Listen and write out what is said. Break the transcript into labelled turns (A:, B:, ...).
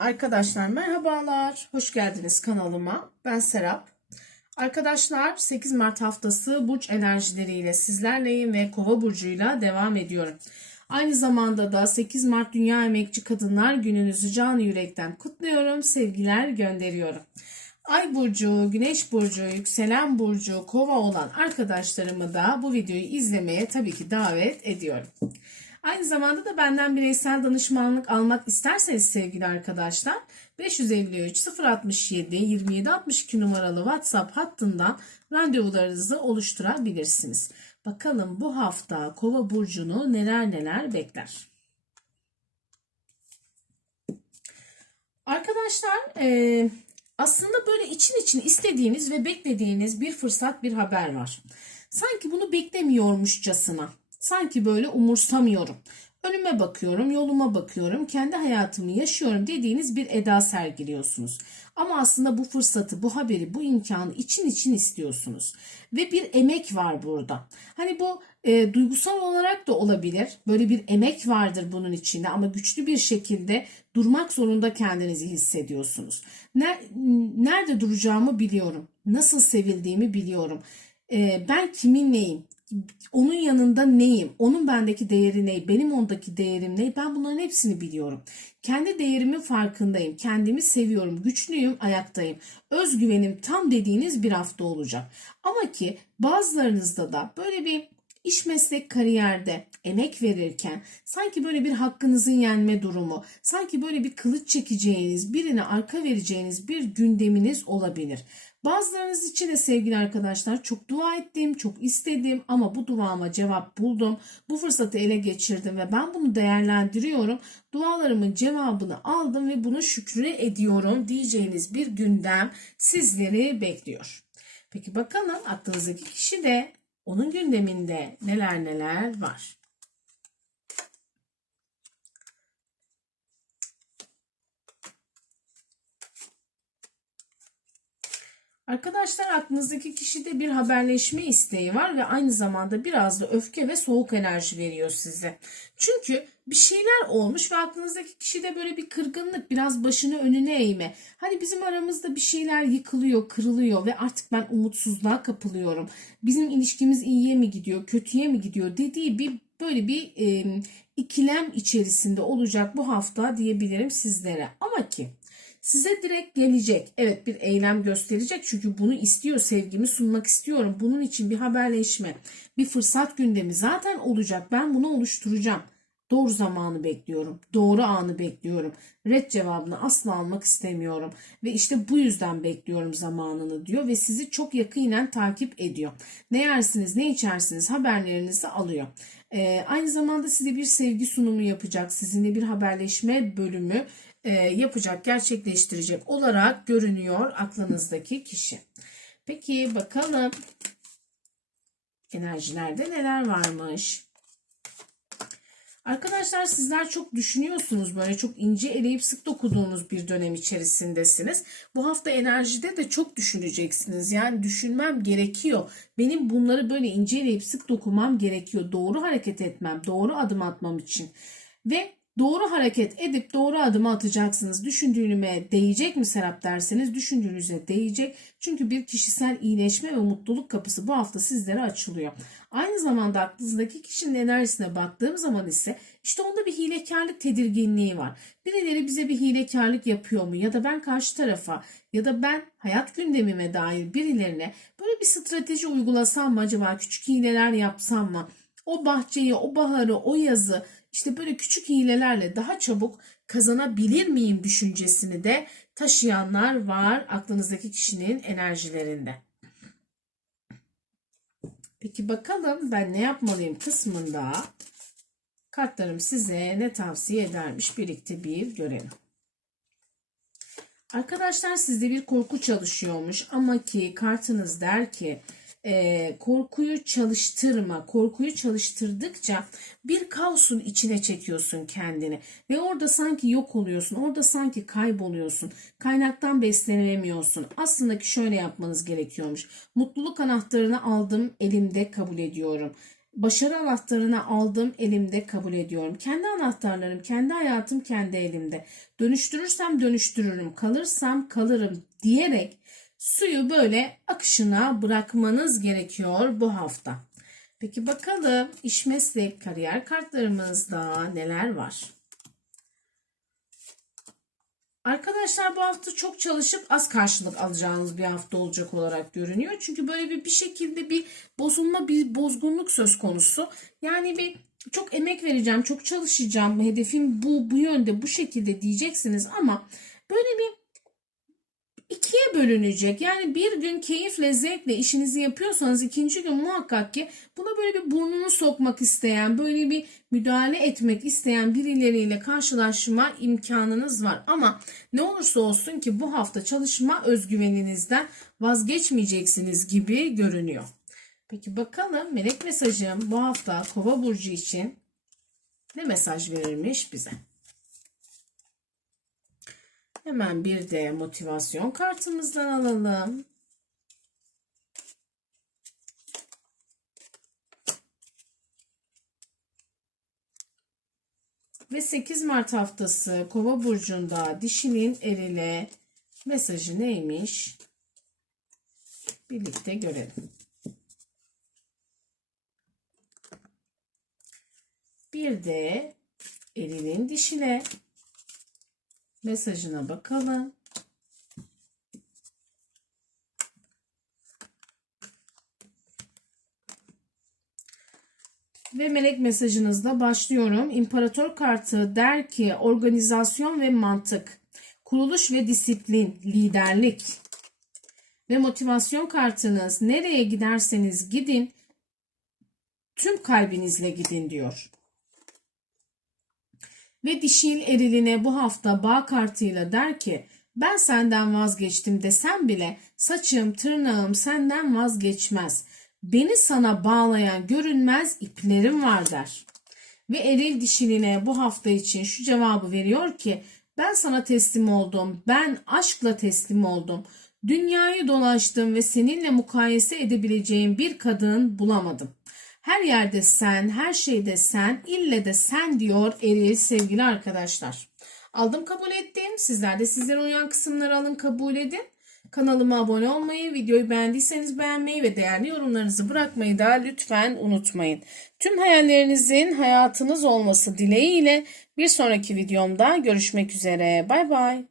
A: Arkadaşlar merhabalar. Hoş geldiniz kanalıma. Ben Serap. Arkadaşlar 8 Mart haftası burç enerjileriyle sizlerleyim ve Kova burcuyla devam ediyorum. Aynı zamanda da 8 Mart Dünya Emekçi Kadınlar Gününüzü canı yürekten kutluyorum. Sevgiler gönderiyorum. Ay burcu, güneş burcu, yükselen burcu, kova olan arkadaşlarımı da bu videoyu izlemeye tabii ki davet ediyorum. Aynı zamanda da benden bireysel danışmanlık almak isterseniz sevgili arkadaşlar 553 067 27 62 numaralı WhatsApp hattından randevularınızı oluşturabilirsiniz. Bakalım bu hafta Kova burcunu neler neler bekler. Arkadaşlar e, aslında böyle için için istediğiniz ve beklediğiniz bir fırsat bir haber var. Sanki bunu beklemiyormuşçasına Sanki böyle umursamıyorum. Önüme bakıyorum, yoluma bakıyorum, kendi hayatımı yaşıyorum dediğiniz bir eda sergiliyorsunuz. Ama aslında bu fırsatı, bu haberi, bu imkanı için için istiyorsunuz. Ve bir emek var burada. Hani bu e, duygusal olarak da olabilir. Böyle bir emek vardır bunun içinde ama güçlü bir şekilde durmak zorunda kendinizi hissediyorsunuz. Nerede duracağımı biliyorum. Nasıl sevildiğimi biliyorum. E, ben kiminleyim? Onun yanında neyim? Onun bendeki değeri ne? Benim ondaki değerim ne? Ben bunların hepsini biliyorum. Kendi değerimin farkındayım. Kendimi seviyorum. Güçlüyüm, ayaktayım. Özgüvenim tam dediğiniz bir hafta olacak. Ama ki bazılarınızda da böyle bir iş meslek kariyerde emek verirken sanki böyle bir hakkınızın yenme durumu, sanki böyle bir kılıç çekeceğiniz, birine arka vereceğiniz bir gündeminiz olabilir. Bazılarınız için de sevgili arkadaşlar çok dua ettim, çok istedim ama bu duama cevap buldum. Bu fırsatı ele geçirdim ve ben bunu değerlendiriyorum. Dualarımın cevabını aldım ve bunu şükrü ediyorum diyeceğiniz bir gündem sizleri bekliyor. Peki bakalım aklınızdaki kişi de onun gündeminde neler neler var. Arkadaşlar aklınızdaki kişide bir haberleşme isteği var ve aynı zamanda biraz da öfke ve soğuk enerji veriyor size. Çünkü bir şeyler olmuş ve aklınızdaki kişide böyle bir kırgınlık, biraz başını önüne eğme. Hani bizim aramızda bir şeyler yıkılıyor, kırılıyor ve artık ben umutsuzluğa kapılıyorum. Bizim ilişkimiz iyiye mi gidiyor, kötüye mi gidiyor dediği bir böyle bir e, ikilem içerisinde olacak bu hafta diyebilirim sizlere. Ama ki size direkt gelecek. Evet bir eylem gösterecek çünkü bunu istiyor sevgimi sunmak istiyorum. Bunun için bir haberleşme, bir fırsat gündemi zaten olacak. Ben bunu oluşturacağım. Doğru zamanı bekliyorum. Doğru anı bekliyorum. Red cevabını asla almak istemiyorum. Ve işte bu yüzden bekliyorum zamanını diyor. Ve sizi çok yakinen takip ediyor. Ne yersiniz ne içersiniz haberlerinizi alıyor. Ee, aynı zamanda size bir sevgi sunumu yapacak. Sizinle bir haberleşme bölümü e, yapacak, gerçekleştirecek olarak görünüyor aklınızdaki kişi. Peki bakalım enerjilerde neler varmış? Arkadaşlar sizler çok düşünüyorsunuz böyle çok ince eleyip sık dokuduğunuz bir dönem içerisindesiniz. Bu hafta enerjide de çok düşüneceksiniz. Yani düşünmem gerekiyor. Benim bunları böyle ince eleyip sık dokumam gerekiyor. Doğru hareket etmem, doğru adım atmam için. Ve Doğru hareket edip doğru adımı atacaksınız. Düşündüğünüme değecek mi Serap derseniz düşündüğünüze değecek. Çünkü bir kişisel iyileşme ve mutluluk kapısı bu hafta sizlere açılıyor. Aynı zamanda aklınızdaki kişinin enerjisine baktığım zaman ise işte onda bir hilekarlık tedirginliği var. Birileri bize bir hilekarlık yapıyor mu ya da ben karşı tarafa ya da ben hayat gündemime dair birilerine böyle bir strateji uygulasam mı acaba küçük hileler yapsam mı? O bahçeyi, o baharı, o yazı işte böyle küçük hilelerle daha çabuk kazanabilir miyim düşüncesini de taşıyanlar var aklınızdaki kişinin enerjilerinde. Peki bakalım ben ne yapmalıyım kısmında kartlarım size ne tavsiye edermiş birlikte bir görelim. Arkadaşlar sizde bir korku çalışıyormuş ama ki kartınız der ki e, korkuyu çalıştırma. Korkuyu çalıştırdıkça bir kaosun içine çekiyorsun kendini ve orada sanki yok oluyorsun. Orada sanki kayboluyorsun. Kaynaktan beslenemiyorsun. Aslında ki şöyle yapmanız gerekiyormuş. Mutluluk anahtarını aldım, elimde kabul ediyorum. Başarı anahtarını aldım elimde kabul ediyorum. Kendi anahtarlarım, kendi hayatım kendi elimde. Dönüştürürsem dönüştürürüm, kalırsam kalırım diyerek suyu böyle akışına bırakmanız gerekiyor bu hafta. Peki bakalım iş meslek kariyer kartlarımızda neler var? Arkadaşlar bu hafta çok çalışıp az karşılık alacağınız bir hafta olacak olarak görünüyor. Çünkü böyle bir bir şekilde bir bozulma, bir bozgunluk söz konusu. Yani bir çok emek vereceğim, çok çalışacağım, hedefim bu, bu yönde, bu şekilde diyeceksiniz ama böyle bir ikiye bölünecek. Yani bir gün keyifle, zevkle işinizi yapıyorsanız ikinci gün muhakkak ki buna böyle bir burnunu sokmak isteyen, böyle bir müdahale etmek isteyen birileriyle karşılaşma imkanınız var. Ama ne olursa olsun ki bu hafta çalışma özgüveninizden vazgeçmeyeceksiniz gibi görünüyor. Peki bakalım melek mesajım bu hafta Kova burcu için ne mesaj verilmiş bize? Hemen bir de motivasyon kartımızdan alalım. Ve 8 Mart haftası Kova burcunda dişinin erile mesajı neymiş? Birlikte görelim. Bir de elinin dişine mesajına bakalım. Ve melek mesajınızda başlıyorum. İmparator kartı der ki organizasyon ve mantık, kuruluş ve disiplin, liderlik ve motivasyon kartınız nereye giderseniz gidin tüm kalbinizle gidin diyor. Ve dişil eriline bu hafta bağ kartıyla der ki ben senden vazgeçtim desem bile saçım tırnağım senden vazgeçmez. Beni sana bağlayan görünmez iplerim var der. Ve eril dişiline bu hafta için şu cevabı veriyor ki ben sana teslim oldum, ben aşkla teslim oldum. Dünyayı dolaştım ve seninle mukayese edebileceğim bir kadın bulamadım. Her yerde sen, her şeyde sen, ille de sen diyor eril sevgili arkadaşlar. Aldım kabul ettim. Sizler de sizlere uyan kısımları alın kabul edin. Kanalıma abone olmayı, videoyu beğendiyseniz beğenmeyi ve değerli yorumlarınızı bırakmayı da lütfen unutmayın. Tüm hayallerinizin hayatınız olması dileğiyle bir sonraki videomda görüşmek üzere. Bay bay.